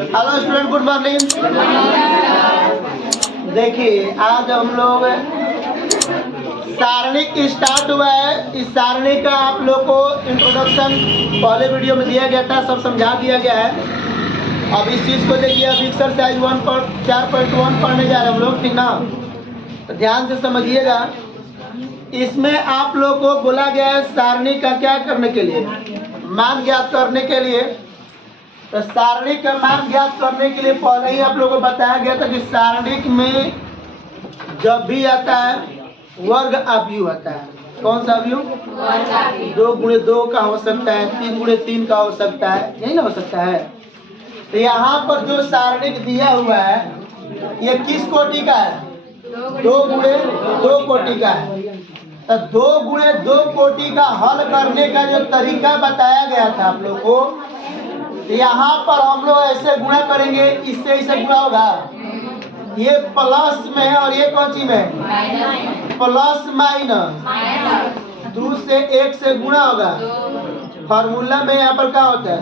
Hello student, good morning. देखिए, आज हम लोग सारणिक स्टार्ट हुआ है। इस सारणी का आप लोग को इंट्रोडक्शन पहले वीडियो में दिया गया था, सब समझा दिया गया है। अब इस चीज़ को देखिए, अब एक्सरसाइज 1.4.1 पढ़ने जा रहे हैं हम लोग, ठीक ना? तो ध्यान से समझिएगा। इसमें आप लोग को बोला गया है सारणी का क्या करने के लिए, मान ज्ञात करने के लिए। तो सारणी का मान ज्ञात करने के लिए पहले ही आप लोगों को बताया गया था कि सारणिक में जब भी आता है वर्ग अवयव आता है। कौन सा अवयव? 2 गुणे 2 का हो सकता है, 3 गुणे 3 का हो सकता है, यही ना हो सकता है। तो यहाँ पर जो सारणिक दिया हुआ है ये किस कोटि का है? 2 गुणे 2 कोटि का है। तो 2 गुणे 2 कोटि का हल करने का जो तरीका बताया गया था आप लोग को, यहाँ पर हम लोग ऐसे गुणा करेंगे, इससे इसे गुणा होगा। ये प्लस में है और ये कौन सी में? Plus minus. 2 से 1 से गुणा होगा। फॉर्मूला में यहाँ पर क्या होता है?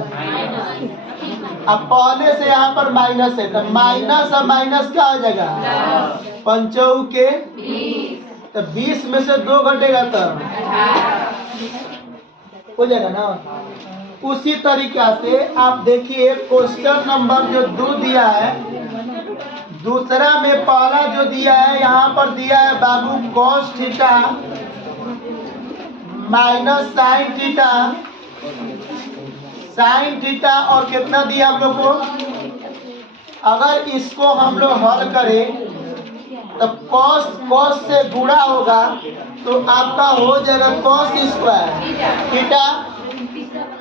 अब पहले से यहाँ पर माइनस है, तो माइनस और माइनस क्या हो जाएगा? 5 के 20। तो 20 में से 2 घटेगा तो हो जाएगा ना। उसी तरीका से आप देखिए, क्वेश्चन नंबर जो 2 दिया है, दूसरा में पहला जो दिया है यहाँ पर दिया है बाबू cos theta minus sine theta, sine theta और कितना दिया हम लोग को? अगर इसको हम लोग हल करें तो cos से गुणा होगा तो आपका हो जाएगा cos स्क्वायर थीटा।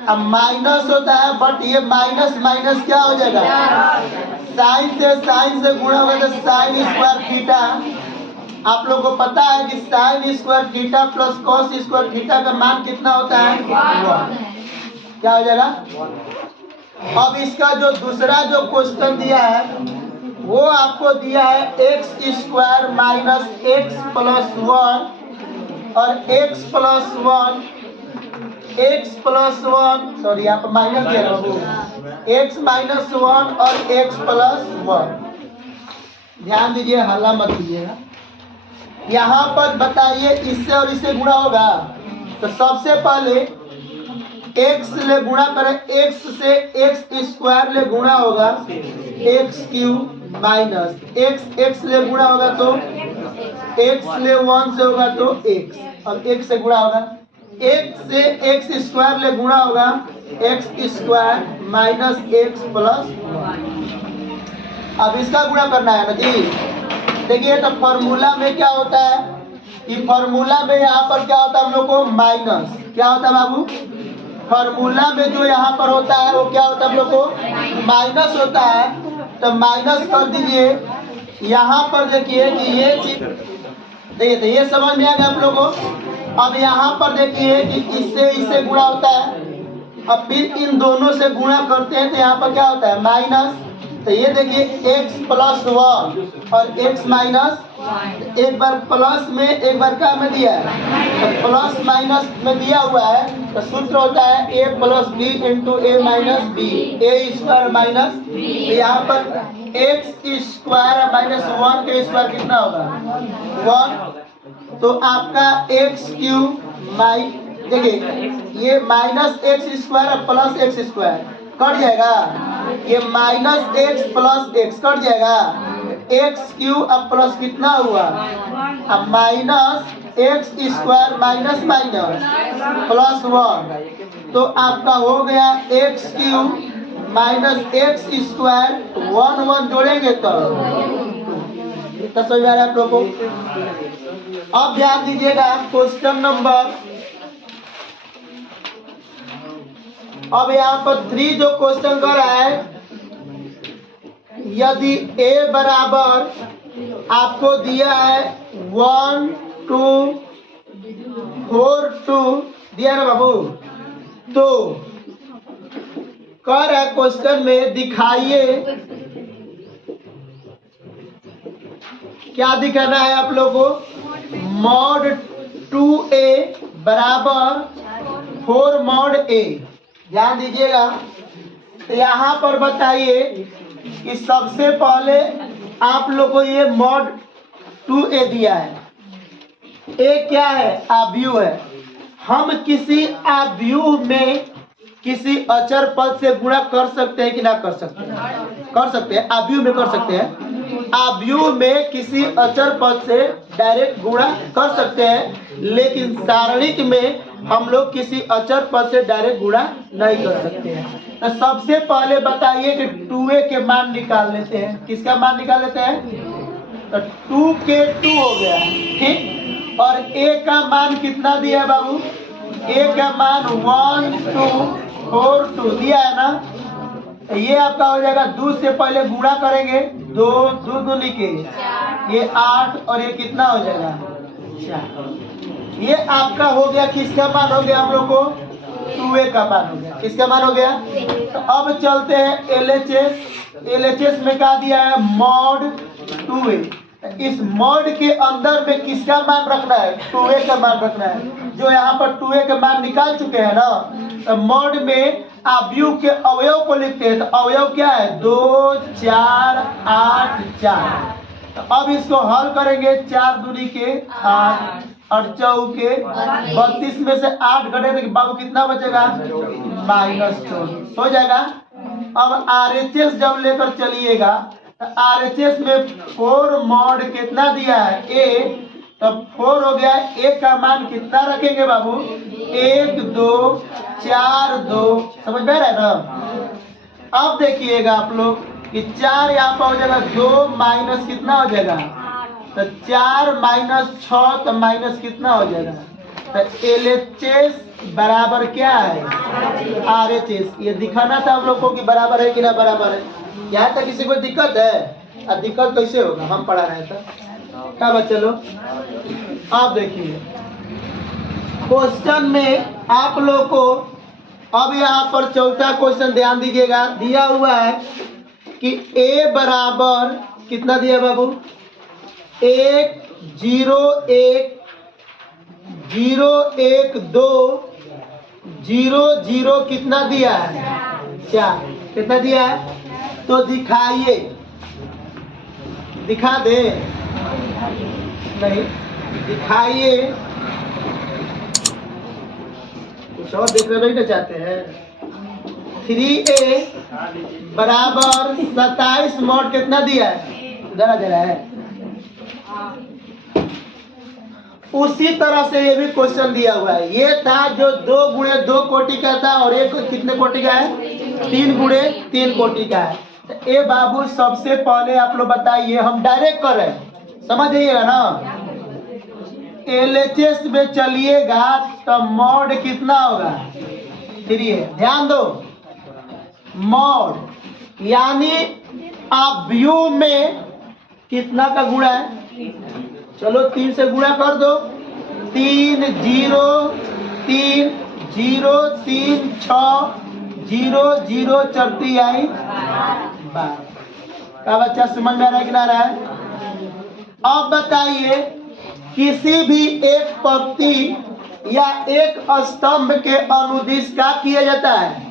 अब माइनस होता है, बट ये माइनस माइनस क्या हो जाएगा? साइन से गुणा होगा तो साइन स्क्वायर थीटा। आप लोग को पता है कि sine square theta plus cos square theta का मान कितना होता है? 1। क्या हो जाएगा? अब इसका जो दूसरा जो क्वेश्चन दिया है वो आपको दिया है x square minus x plus 1 और सॉरी यहाँ पर माइनस दिया है, x माइनस 1 और x प्लस 1। ध्यान दीजिए, हल्ला मत कीजिएगा। यहाँ पर बताइए इससे और इससे गुणा होगा तो सबसे पहले x ले गुणा करें, x से x स्क्वायर ले गुणा होगा x क्यूब माइनस x ले गुणा होगा तो x ले 1 से होगा तो x और x से गुणा होगा, x से x स्क्वायर ले गुणा होगा x square minus x plus 1। अब इसका गुणा करना है ना जी। देखिए, तो फॉर्मूला में क्या होता है कि फॉर्मूला में यहाँ पर क्या होता है हम लोग को? माइनस। क्या होता है बाबू? फॉर्मूला में जो यहाँ पर होता है वो क्या होता है हम लोग को? माइनस होता है। तो माइनस कर दीजिए। यहाँ पर देखिए कि ये चीज देखिए, तो ये समझ में आ गया आप लोग को। अब यहाँ पर देखिए कि इससे इससे गुणा होता है, अब फिर इन दोनों से गुणा करते हैं तो यहाँ पर क्या होता है? माइनस। तो ये देखिए x प्लस 1 और x माइनस, एक बार प्लस में एक बार क्या में दिया है? तो प्लस माइनस में दिया हुआ है तो सूत्र होता है a plus b into a minus b, a square minus. तो यहाँ पर x स्क्वायर माइनस 1 के स्क्वायर कितना होगा? 1। तो आपका x क्यूब देखिए, ये माइनस एक्स स्क्वायर और प्लस एक्स स्क्वायर कट जाएगा, ये minus x plus x cut जाएगा, एक्स क्यूब अब प्लस कितना हुआ? अब minus x square minus minus plus 1। तो आपका हो गया x cube minus x square, 1 1 जोड़ेंगे तो इतना समझ आ रहा है आप लोग को। अब ध्यान दीजिएगा, क्वेश्चन नंबर अब यहाँ पर 3 जो क्वेश्चन कर रहा है, यदि a बराबर आपको दिया है 1 2 4 2 दिया ना बाबू, तो कर है क्वेश्चन में दिखाइए, क्या दिखाना है आप लोगों को? मॉड 2a बराबर 4 मॉड a। ध्यान दीजिएगा। तो यहाँ पर बताइए कि सबसे पहले आप लोग को ये मॉड 2a दिया है। ए क्या है? आव्यूह है। हम किसी आव्यूह में किसी अचर पद से गुणा कर सकते हैं कि ना कर सकते हैं? कर सकते हैं, आव्यूह में कर सकते हैं। आव्यूह में किसी अचर पद से डायरेक्ट गुणा कर सकते हैं, लेकिन सारणिक में हम लोग किसी अचर पद से डायरेक्ट गुणा नहीं कर सकते हैं। तो सबसे पहले बताइए कि 2a के मान निकाल लेते हैं। किसका मान निकाल लेते हैं? तो 2 के 2 हो गया, ठीक। और a का मान कितना दिया है बाबू? a का मान 1 2 4 2 दिया है ना। तो ये आपका हो जाएगा, 2 से पहले गुणा करेंगे, 2 2 दूनी के ये 8 और ये कितना हो जाएगा? 4। ये आपका हो गया, किसका मान हो गया हम लोग को? 2a का मान हो गया। किसका मान हो गया? तो अब चलते हैं LHS। LHS में क्या दिया है? Mod 2a। इस मॉड के अंदर में किसका मान रखना है? 2a का मान रखना है। जो यहाँ पर 2a का मान निकाल चुके हैं ना, तो मॉड में आव्यूह के अवयव को लिखते हैं। तो अवयव क्या है? 2 4 8 4। तो अब इसको हल करेंगे, 4 दूनी के 8 और चौके 32 में से 8 घटेंगे तो बाबू कितना बचेगा? -24 हो जाएगा। अब RHS जब लेकर चलिएगा, तो RHS में 4 मॉड कितना दिया है? a। तो 4 हो गया। a का मान कितना रखेंगे बाबू? 1 2 4 2। समझ में आ रहा है ना? अब देखिएगा आप लोग कि 4 यहाँ पर हो जाएगा, 2 माइनस कितना हो जाएगा? तो 4 माइनस 6 तो माइनस कितना हो जाएगा? तो LHS बराबर क्या है? RHS। ये दिखाना था हम लोग को कि बराबर है कि ना बराबर है। यहाँ तक किसी को दिक्कत है? दिक्कत कैसे होगा? हम पढ़ा रहे थे क्या बच्चे लोग? आप देखिए क्वेश्चन में आप लोग को, अब यहाँ पर चौथा क्वेश्चन ध्यान दीजिएगा। दिया हुआ है कि a बराबर कितना दिया बाबू? 1 0 1 0 1 2 0 0 कितना दिया है? 4। कितना दिया है? तो दिखाइए, दिखा दे नहीं, दिखाइए। कुछ और देख रहे ना चाहते हैं? 3a बराबर 27 मॉड कितना दिया है? जरा जरा है। उसी तरह से ये भी क्वेश्चन दिया हुआ है। ये था जो 2 गुणे 2 कोटि का था, और एक कितने कोटि का है? 3 गुणे 3 कोटि का है। तो ए बाबू सबसे पहले आप लोग बताइए, हम डायरेक्ट कर रहे हैं, समझ आइएगा ना। LHS में चलिएगा तो मॉड कितना होगा? 3 है। ध्यान दो, मॉड यानी आव्यूह में कितना का गुणा है? चलो 3 से गुणा कर दो। 3 0 3 0 3 6 0 0 चलती आई 12। क्या बच्चा समझ में आ रहा है कि ना रहा है? अब बताइए, किसी भी एक पंक्ति या एक स्तंभ के अनुदिश क्या किया जाता है?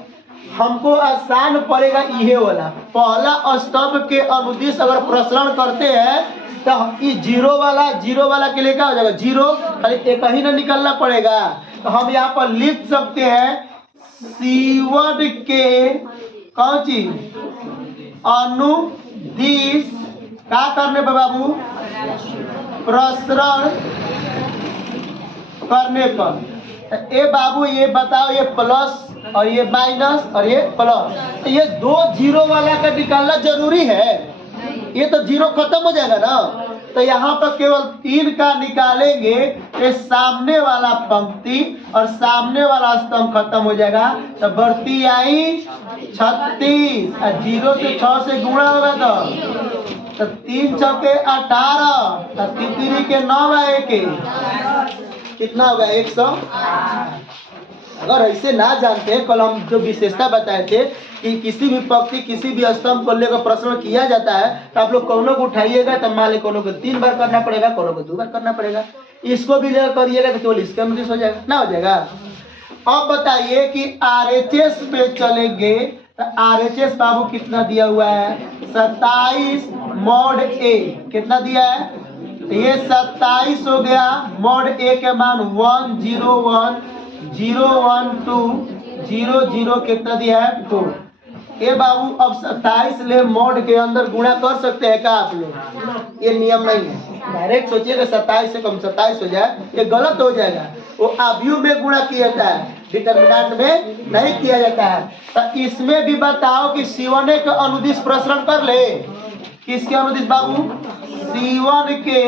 हमको आसान पड़ेगा ये वाला। पहला स्तंभ के अनुदिश अगर प्रसरण करते हैं तो ये जीरो वाला के लिए क्या हो जाएगा? 0। अरे एक ही ना निकलना पड़ेगा। तो हम यहाँ पर लिख सकते हैं C1 के कौन चीज अनुदिश क्या करने पर बाबू? प्रसरण करने पर। ए बाबू ये बताओ, ये प्लस और ये माइनस और ये प्लस, तो ये 2 जीरो वाला का निकालना जरूरी है। ये तो 0 खत्म हो जाएगा ना। तो यहाँ पर केवल 3 का निकालेंगे, ये सामने वाला पंक्ति और सामने वाला स्तंभ खत्म हो जाएगा। तो बढ़ती आई 36 और 0 से 6 से गुणा होगा तो 3 चौके 18 और 3 के 9 है के कितना होगा? 100। अगर ऐसे ना जानते हैं, कल हम जो विशेषता बताए थे कि किसी भी पंक्ति किसी भी स्तंभ को लेकर प्रश्न किया जाता है, तो आप लोग कौनों को उठाइएगा तो मान ली कौनों को 3 बार करना पड़ेगा, कौनों को 2 बार करना पड़ेगा। इसको भी लेकर करिएगा तो केवल इसका अनुदिश हो जाएगा, ना हो जाएगा। अब बताइए कि RHS पे चलेंगे तो RHS बाबू कितना दिया हुआ है 27 मॉड ए कितना दिया है तो ये 27 हो गया मॉड ए के मान 101,012,00 कितना दिया है 2। ये बाबू अब 27 ले मॉड के अंदर गुणा कर सकते हैं क्या आप लोग? ये नियम नहीं है। डायरेक्ट सोचिएगा 27 से कम 27 हो जाए ये गलत हो जाएगा। वो आव्यूह में गुणा किया जाता है डिटर्मिनेंट में नहीं किया जाता है। तो इसमें भी बताओ कि C1 के अनुदिश प्रसरण कर ले। किसके अनुदिश बाबू? C1 के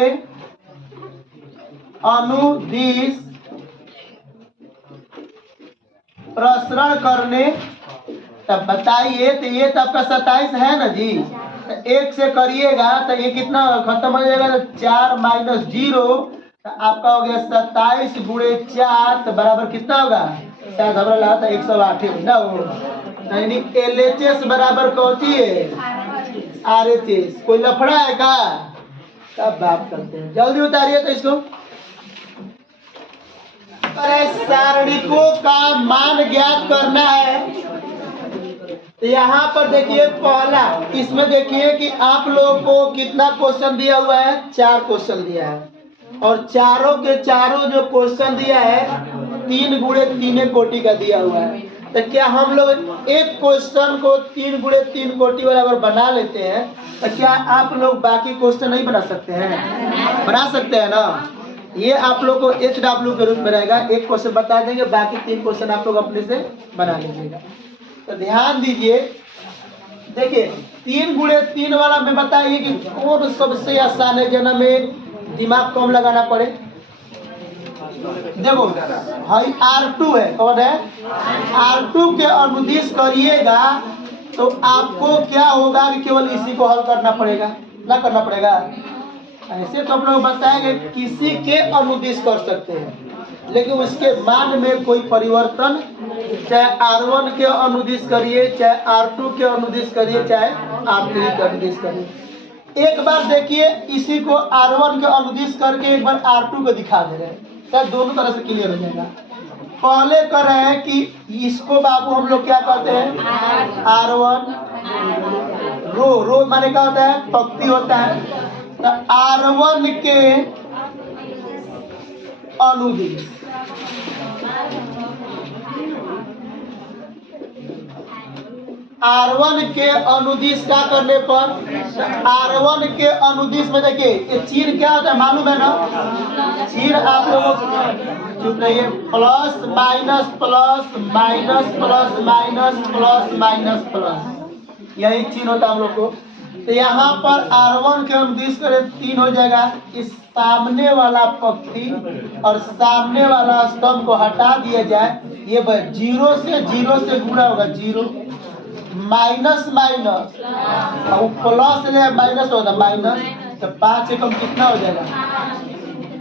अनुदिश प्रसरण करने। तब बताइए तो ये तो आपका 27 है ना जी, तो 1 से करिएगा तो ये कितना खत्म हो जाएगा तो 4 माइनस 0 तो आपका हो गया 27 गुणे 4 तो बराबर कितना होगा? शायद हमारा लगा था 108 ना हो नहीं। LHS बराबर कौन है? RHS। कोई लफड़ा है क्या? तब बात करते हैं, जल्दी उतारिए तो इसको। अरे सारणिकों का मान ज्ञात करना है। तो यहाँ पर देखिए पहला, इसमें देखिए कि आप लोगों को कितना क्वेश्चन दिया हुआ है? 4 क्वेश्चन दिया है और चारों के चारों जो क्वेश्चन दिया है 3 गुणे 3 कोटि का दिया हुआ है। तो क्या हम लोग एक क्वेश्चन को 3 गुणे 3 कोटि वाला अगर बना लेते हैं तो क्या आप लोग बाकी क्वेश्चन नहीं बना सकते हैं? बना सकते हैं ना। ये आप लोग को HW के रूप में रहेगा। एक क्वेश्चन बता देंगे, बाकी 3 क्वेश्चन आप लोग अपने से बना लीजिएगा। तो ध्यान दीजिए, देखिए 3 गुणे 3 वाला में बताइए कि कौन सबसे आसान है जना में दिमाग कम लगाना पड़े। देखो भाई R2 है, कौन है? R2 के अनुदिश करिएगा तो आपको क्या होगा कि केवल इसी को हल करना पड़ेगा, ना करना पड़ेगा। ऐसे तो हम लोग बताएंगे किसी के अनुदिश कर सकते हैं लेकिन उसके मान में कोई परिवर्तन, चाहे R1 के अनुदिश करिए, चाहे R2 के अनुदिश करिए, चाहे R3 के अनुदिश करिए। एक बार देखिए इसी को R1 के अनुदिश करके एक बार R2 को दिखा दे रहे हैं, शायद दोनों तरह से क्लियर हो जाएगा। पहले कर रहे हैं कि इसको बाबू हम लोग क्या कहते हैं? R1 रो माने क्या होता है? पंक्ति होता है। तो R1 के अनुदिश R1 के अनुदिश क्या करने पर R1 के अनुदिश में देखिए ये चिन्ह क्या होता है मालूम है ना? चिन्ह आप लोगों को चुप रहिए, plus minus plus minus plus minus plus minus plus, यही चिन्ह होता है हम लोग को। तो यहाँ पर R1 के अनुदिश करें 3 हो जाएगा। इस सामने वाला पंक्ति और सामने वाला स्तंभ को हटा दिया जाए, ये 0 से गुणा होगा 0 माइनस माइनस और प्लस ले माइनस होगा माइनस, तो 5 से कम कितना हो जाएगा?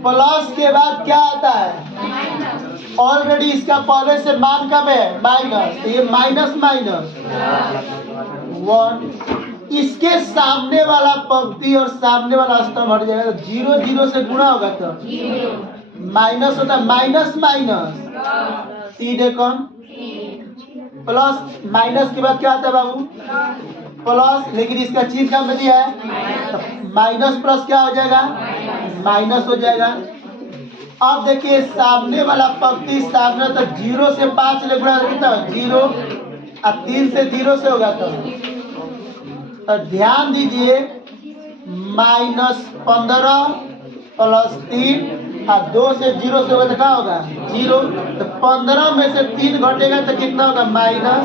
प्लस के बाद क्या आता है? ऑलरेडी इसका पहले से मान कम है माइनस, तो ये माइनस माइनस 1। इसके सामने वाला पंक्ति और सामने वाला स्तंभ हट जाएगा, 0 से गुणा होगा तो माइनस होता है माइनस माइनस 3 कम प्लस माइनस के बाद क्या आता है बाबू? प्लस, लेकिन इसका चिन्ह क्या में दिया है? तो माइनस प्लस क्या हो जाएगा? माइनस हो जाएगा। अब देखिए सामने वाला पंक्ति सामने तो 0 से 5 ले गुणा कितना? 0 और 3 से 0 से होगा तो ध्यान दीजिए -15 प्लस 3 और 2 से 0 से होगा तो क्या होगा? 0। तो 15 में से 3 घटेगा तो कितना होगा? माइनस।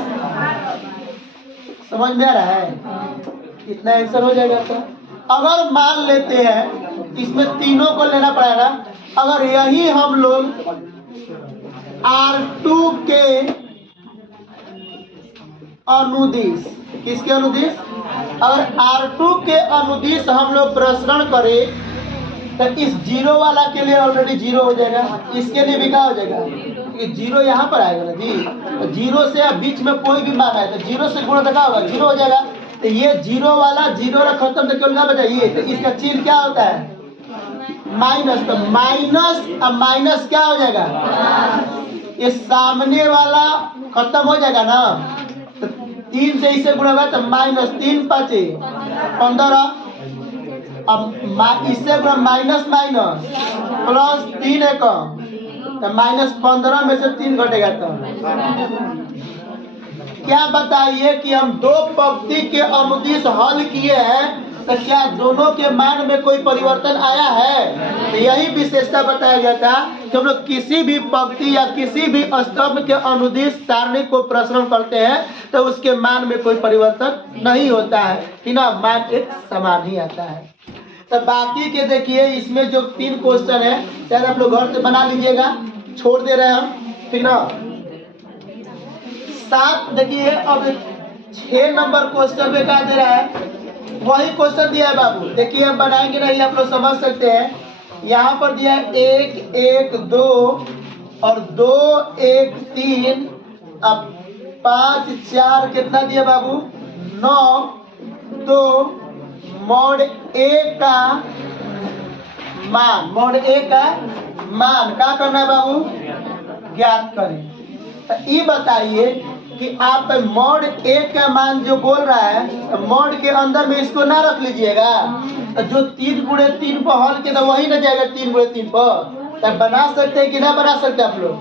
समझ में आ रहा है? इतना आंसर हो जाएगा। तो अगर मान लेते हैं इसमें तीनों को लेना पड़ेगा, अगर यही हम लोग R2 के अनुदिश, किसके अनुदिश? अगर R2 के अनुदिश हम लोग प्रसरण करें तो इस 0 वाला के लिए ऑलरेडी 0 हो जाएगा, इसके लिए भी क्या हो जाएगा? क्योंकि 0 यहाँ पर आएगा ना जी, तो 0 से बीच में कोई भी मान है तो 0 से गुणा तो क्या होगा? 0 हो जाएगा। तो ये 0 वाला 0 खत्म तो केवल क्या बताइए? तो इसका चिन्ह क्या होता है? माइनस। तो माइनस अब माइनस क्या हो जाएगा? ये सामने वाला खत्म हो जाएगा ना, तो 3 से इसे गुणा होगा तो -3 5 15। अब इससे गुणा माइनस माइनस प्लस 3 है कम तो -15 में से 3 घटेगा। तो क्या बताइए कि हम दो पंक्ति के अनुदिश हल किए हैं तो क्या दोनों के मान में कोई परिवर्तन आया है? तो यही विशेषता बताया गया था कि हम लोग किसी भी पंक्ति या किसी भी स्तंभ के अनुदिश सारणी को प्रसरण करते हैं तो उसके मान में कोई परिवर्तन नहीं होता है, ठीक ना, मान एक समान ही आता है। तो बाकी के देखिए इसमें जो 3 क्वेश्चन है शायद आप लोग घर से बना लीजिएगा, छोड़ दे रहे हैं हम, ठीक ना। 7 देखिए अब 6 नंबर क्वेश्चन में क्या दे रहा है, वही क्वेश्चन दिया है बाबू। देखिए हम बनाएंगे नहीं, आप लोग समझ सकते हैं। यहाँ पर दिया है 1 1 2 और 2 1 3, अब 5 4 कितना दिया बाबू 9। तो मॉड ए का मान, मॉड ए का मान क्या करना है बाबू, ज्ञात करें। तो ये बताइए कि आप मॉड ए का मान जो बोल रहा है तो मॉड के अंदर में इसको ना रख लीजिएगा, तो जो 3 गुणे 3 पर हल के तो वही ना जाएगा 3 गुणे 3 पर। तो बना सकते हैं कि ना बना सकते, आप लोग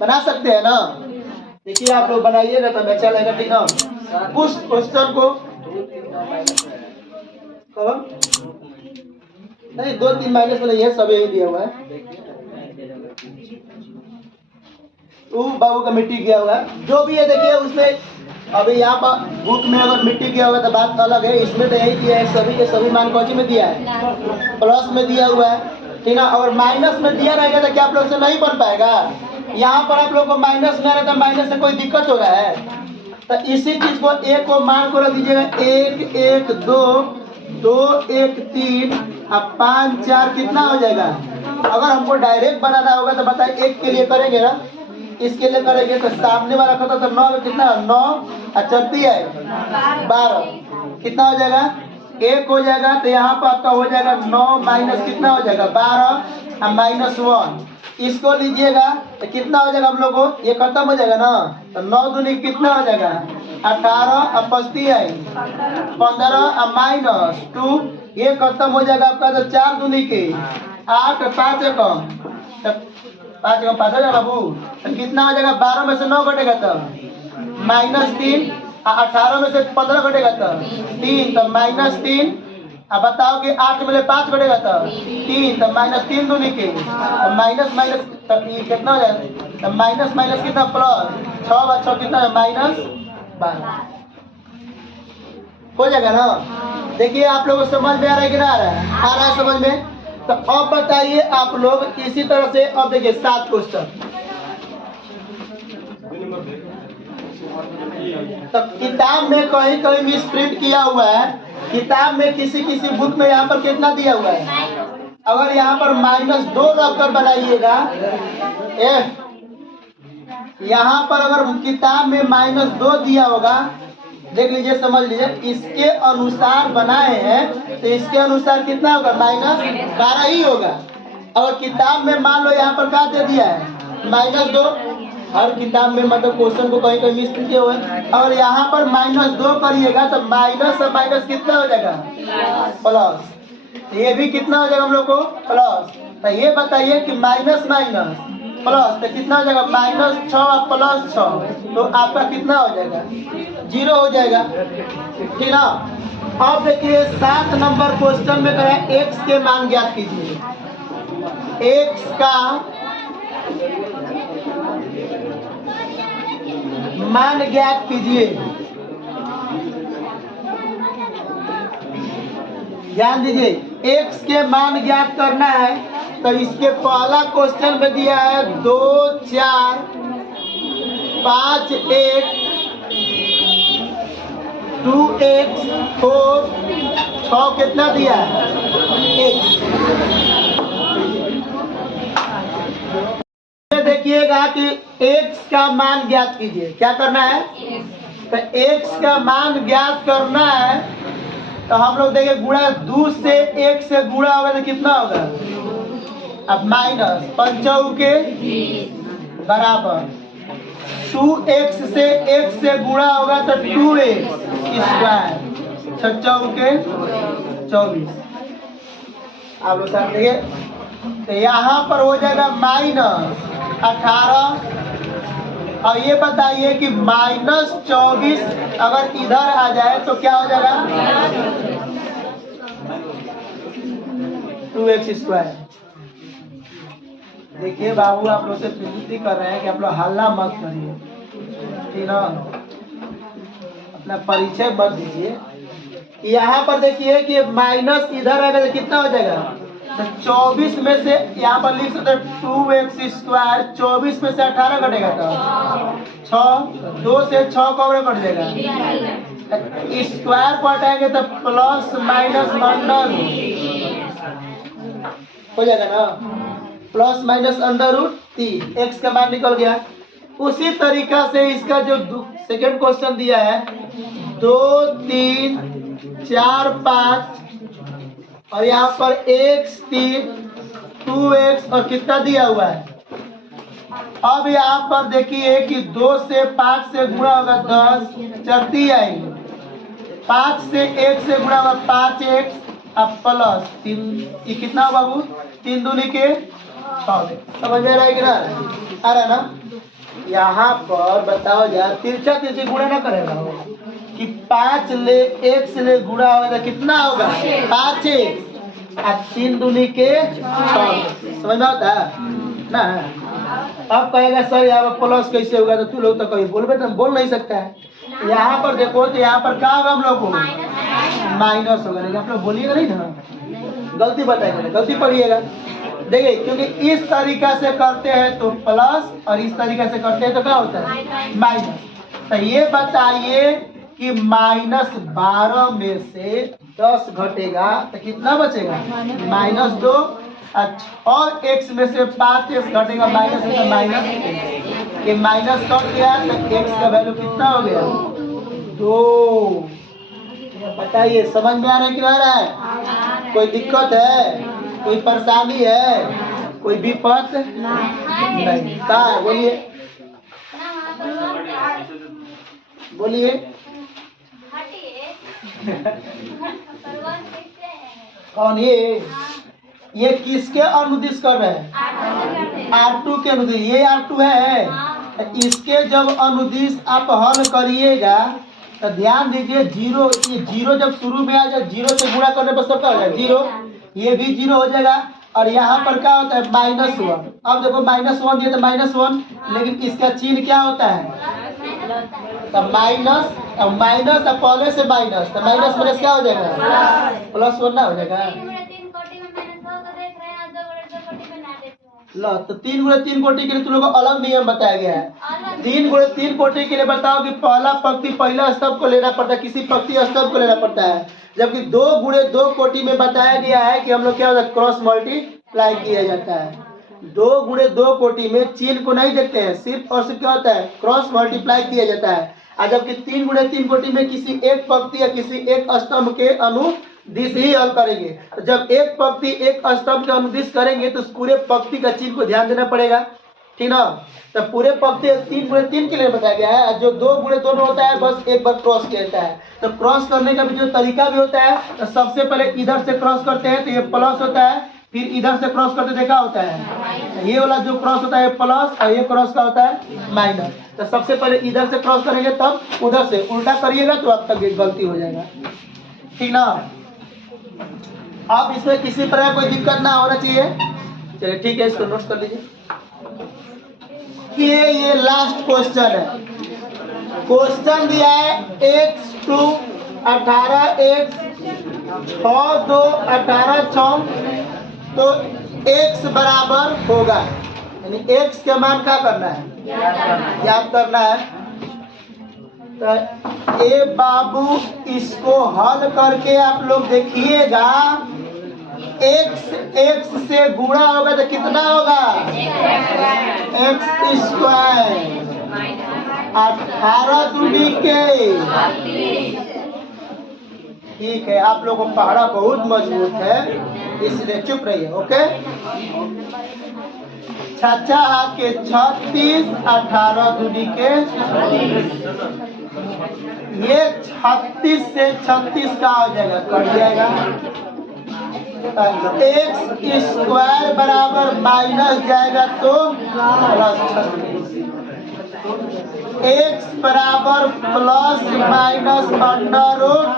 बना सकते हैं ना। देखिए आप लोग बनाइएगा तो अच्छा लगेगा, ठीक ना। उस क्वेश्चन को नहीं 2 3 माइनस में ये सब यही दिया हुआ है, बाबू का मिट्टी किया हुआ है जो भी है। देखिए उसमें अभी यहाँ पर बुक में अगर मिट्टी किया हुआ तो बात अलग है, इसमें तो यही दिया है, सभी के सभी मान कौन में दिया है, प्लस में दिया हुआ है, ठीक ना। अगर माइनस में दिया रहेगा तो क्या आप लोग से नहीं बन पाएगा। यहाँ पर आप लोग को माइनस में आ रहा था, माइनस से कोई दिक्कत हो रहा है, तो इसी चीज को एक को मान को रख दीजिएगा 1 1 2 2 1 3 अब 5 4 कितना हो जाएगा। अगर हमको डायरेक्ट बनाना होगा तो बताइए, एक के लिए करेंगे ना, इसके लिए करेंगे तो सामने वाला खाता तो 9 में कितना 9 चलती है 12 कितना हो जाएगा 1 हो जाएगा। तो यहाँ पर आपका हो जाएगा 9 माइनस कितना हो जाएगा 12 और -1, इसको लीजिएगा तो कितना हो जाएगा हम लोग को, ये खत्म हो जाएगा ना। तो 9 दूनी कितना हो जाएगा 18 और बचती है 15 और -2, ये खत्म हो जाएगा आपका। तो 4 दूनी के 8 5 कम, 5 कम 5 हो जाएगा बाबू। तो कितना हो जाएगा 12 में से 9 घटेगा तब -3, 18 में से 15 घटेगा तब 3, तो -3। अब बताओ कि 8 में से 5 घटेगा तब 3, तो -3 दूनी के माइनस माइनस, तब ये कितना हो जाएगा, तो माइनस माइनस कितना प्लस 6 और 6 कितना है -12 हो जाएगा ना। देखिए आप लोगों को समझ में आ रहा है कि ना आ रहा है, आ रहा है समझ में। तो अब बताइए आप लोग इसी तरह से, अब देखिए 7 क्वेश्चन। तो किताब में कहीं कहीं मिस प्रिंट किया हुआ है, किताब में किसी किसी बुक में यहाँ पर कितना दिया हुआ है, अगर यहाँ पर -2 रखकर बनाइएगा, यहाँ पर अगर किताब में -2 दिया होगा, देख लीजिए समझ लीजिए, इसके अनुसार बनाए हैं तो इसके अनुसार कितना होगा -12 ही होगा। अगर किताब में मान लो यहाँ पर क्या दे दिया है -2, हर किताब में मतलब क्वेश्चन को कहीं कहीं मिस किए हुए, अगर यहाँ पर -2 करिएगा तो माइनस और माइनस कितना हो जाएगा प्लस, ये भी कितना हो जाएगा हम लोग को प्लस। तो ये बताइए कि माइनस माइनस प्लस तो कितना हो जाएगा -6 प्लस 6, तो आपका कितना हो जाएगा 0 हो जाएगा, ठीक ना। अब देखिए 7 नंबर क्वेश्चन में कहा है x के मान ज्ञात कीजिए। x का मान ज्ञात कीजिए, ध्यान दीजिए x के मान ज्ञात करना है। तो इसके पहला क्वेश्चन में दिया है 2 4 5 1 2x 4 6 कितना दिया है x। देखिएगा कि x का मान ज्ञात कीजिए, क्या करना है, तो x का मान ज्ञात करना है। तो हम लोग देखिए गुणा 2 से 1 से गुणा होगा तो कितना होगा, अब -5 के बराबर 2x से x से गुणा होगा तो 2x स्क्वायर, 6 चौके 24। आप लोग समझिए, तो यहाँ पर हो जाएगा -18। और ये बताइए कि -24 अगर इधर आ जाए तो क्या हो जाएगा? 2x square. देखिए बाबू, आप लोग से विनती कर रहे हैं कि आप लोग हल्ला मत करिए, ठीक ना? अपना परिचय मत दीजिए। यहाँ पर देखिए कि माइनस इधर आएगा तो कितना हो जाएगा? तो 24 में से यहाँ पर लिख सकते हैं 2x स्क्वायर। 24 में से 18 कटेगा तो 6, 2 से 6 कौन कट जाएगा? स्क्वायर पटाएंगे तो प्लस माइनस अंडर हो जाएगा ना, plus minus under root 3, x का मान निकल गया। उसी तरीका से इसका जो सेकेंड क्वेश्चन दिया है 2, 3, 4, 5 और यहाँ पर x 3, 2x और कितना दिया हुआ है? अब यहाँ पर देखिए कि 2 से 5 से गुणा होगा 10, चरती आएंगे। 5 से 1 से गुणा होगा 5x अब प्लस 3, ये कितना होगा बाबू? 3 दूनी के 6। समझ में आ रहा है कि ना? आ रहा है ना? यहाँ पर बताओ यार, तिरछा तिरछी गुणा ना करेगा कि 5 ले 1 से ले गुणा होगा तो कितना होगा? 5x और 3 दूनी के 6। समझ में आता है ना? अब कहेगा सर यहाँ पर प्लस कैसे होगा? तो तू लोग तो कभी बोलबे तो बोल नहीं सकता है। यहाँ पर देखो तो यहाँ पर क्या होगा? हम लोग को माइनस होगा। लेकिन आप लोग बोलिएगा नहीं ना, गलती बताइएगा, गलती पढ़िएगा। देखिए, क्योंकि इस तरीका से करते हैं तो प्लस और इस तरीका से करते हैं तो क्या होता है? माइनस। तो ये बताइए कि -12 में से 10 घटेगा तो कितना बचेगा? -2। अच्छा, और x में से 5x घटेगा माइनस में, तो माइनस ये माइनस कट गया तो x का वैल्यू कितना हो गया? 2। बताइए समझ में आ रहा है कि नहीं आ रहा है? कोई दिक्कत है? कोई परेशानी है? कोई विपत नहीं? क्या है? बोलिए बोलिए। कौन ये किसके अनुदिश कर रहे हैं? R2 के अनुदिश। ये R2 है। इसके जब अनुदिश आप हल करिएगा तो ध्यान दीजिए, 0, ये 0 जब शुरू में आ जाए 0 से गुणा करने पर सब क्या हो जाएगा? 0। ये भी 0 हो जाएगा। और यहाँ पर क्या होता है? -1। अब देखो -1 दिया तो -1, लेकिन इसका चिन्ह क्या होता है? तो माइनस, अब माइनस अब पहले से माइनस, तो माइनस माइनस क्या हो जाएगा? +1 ना हो जाएगा। लो, तो 3 गुणे 3 कोटि के लिए तुम लोगों को अलग नियम बताया गया है। 3 गुणे 3 कोटि के लिए बताओ कि पहला पंक्ति पहला स्तंभ को लेना पड़ता है, किसी पंक्ति स्तंभ को लेना पड़ता है। जबकि 2 गुणे 2 कोटि में बताया गया है कि हम लोग क्या होता है? क्रॉस मल्टीप्लाई किया जाता है। 2 गुणे 2 कोटि में चिन्ह को नहीं देखते हैं, सिर्फ और सिर्फ क्या होता है? क्रॉस मल्टीप्लाई किया जाता है। और जबकि 3 गुणे 3 कोटि में किसी एक पंक्ति या किसी एक स्तंभ के अनुदिश ही हल करेंगे। तो जब एक पंक्ति एक स्तंभ के अनुदिश करेंगे तो उस पूरे पंक्ति का चिन्ह को ध्यान देना पड़ेगा, ठीक ना? तो पूरे पंक्ति 3 गुणे 3 के लिए बताया गया है। जो 2 गुणे 2 होता है बस एक बार क्रॉस किया जाता है। तो क्रॉस करने का भी जो तरीका भी होता है, तो सबसे पहले इधर से क्रॉस करते हैं तो ये प्लस होता है, फिर इधर से क्रॉस करते देखा होता है ये वाला जो क्रॉस होता है प्लस, और ये क्रॉस का होता है माइनस। तो सबसे पहले इधर से क्रॉस करेंगे तब उधर से, उल्टा करिएगा तो आप तक गलती हो जाएगा, ठीक ना? अब इसमें किसी तरह कोई दिक्कत ना होना चाहिए। चलिए ठीक है, इसको नोट कर लीजिए। ये लास्ट क्वेश्चन है। क्वेश्चन दिया है x2 18x 6 2 18 6, तो x बराबर होगा, यानी x के मान क्या करना है? याद करना है। तो ए बाबू इसको हल करके आप लोग देखिएगा, x से गुणा होगा तो कितना होगा? x स्क्वायर 18 दूनी के। ठीक है, आप लोगों को पहाड़ा बहुत मजबूत है, इसलिए चुप रहिए। ओके। छछा के 36, 18 दूनी के 36। ये 36 से 36 का हो जाएगा, कट जाएगा। एक्स स्क्वायर बराबर माइनस जाएगा तो प्लस 36। एक्स बराबर plus minus under root,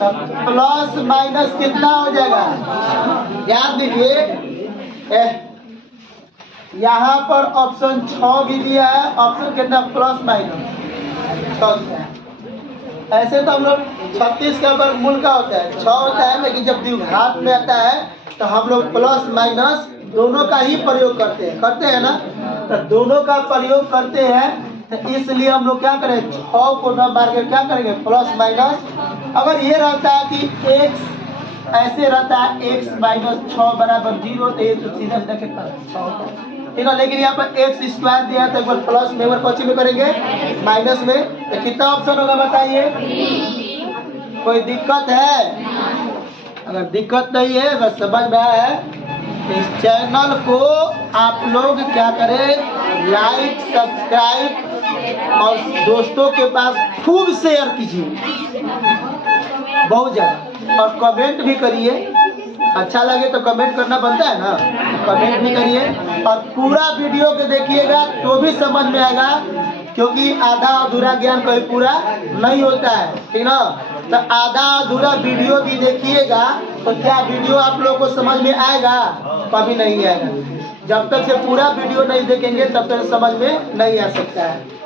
plus minus कितना हो जाएगा? याद दीजिए, यहाँ पर ऑप्शन 6 भी दिया है, ऑप्शन कितना प्लस माइनस 6 दिया है। ऐसे तो हम लोग 36 का वर्गमूल का होता है 6 होता है, लेकिन जब द्विघात में आता है तो हम लोग प्लस माइनस दोनों का ही प्रयोग करते हैं ना, तो दोनों का प्रयोग करते हैं, तो इसलिए हम लोग क्या करें 6 को न मार के क्या करेंगे प्लस माइनस। अगर ये रहता है कि x ऐसे रहता है x माइनस 6 बराबर 0, तो ये तो सीधा सीधा कितना 6 होता है, ठीक है। लेकिन यहाँ पर एक्स स्क्वायर दिया है तो एक बार प्लस में, एक बार कौची में करेंगे माइनस में, तो कितना ऑप्शन होगा बताइए? कोई दिक्कत है? अगर दिक्कत नहीं है, अगर समझ में आया है, इस चैनल को आप लोग क्या करें, लाइक सब्सक्राइब और दोस्तों के पास खूब शेयर कीजिए, बहुत ज़्यादा, और कमेंट भी करिए। अच्छा लगे तो कमेंट करना बनता है ना, कमेंट भी करिए, और पूरा वीडियो को देखिएगा तो भी समझ में आएगा, क्योंकि आधा अधूरा ज्ञान कभी पूरा नहीं होता है, ठीक ना। तो आधा अधूरा वीडियो भी देखिएगा तो क्या वीडियो आप लोगों को समझ में आएगा? कभी नहीं आएगा। जब तक से पूरा वीडियो नहीं देखेंगे तब तक समझ में नहीं आ सकता है।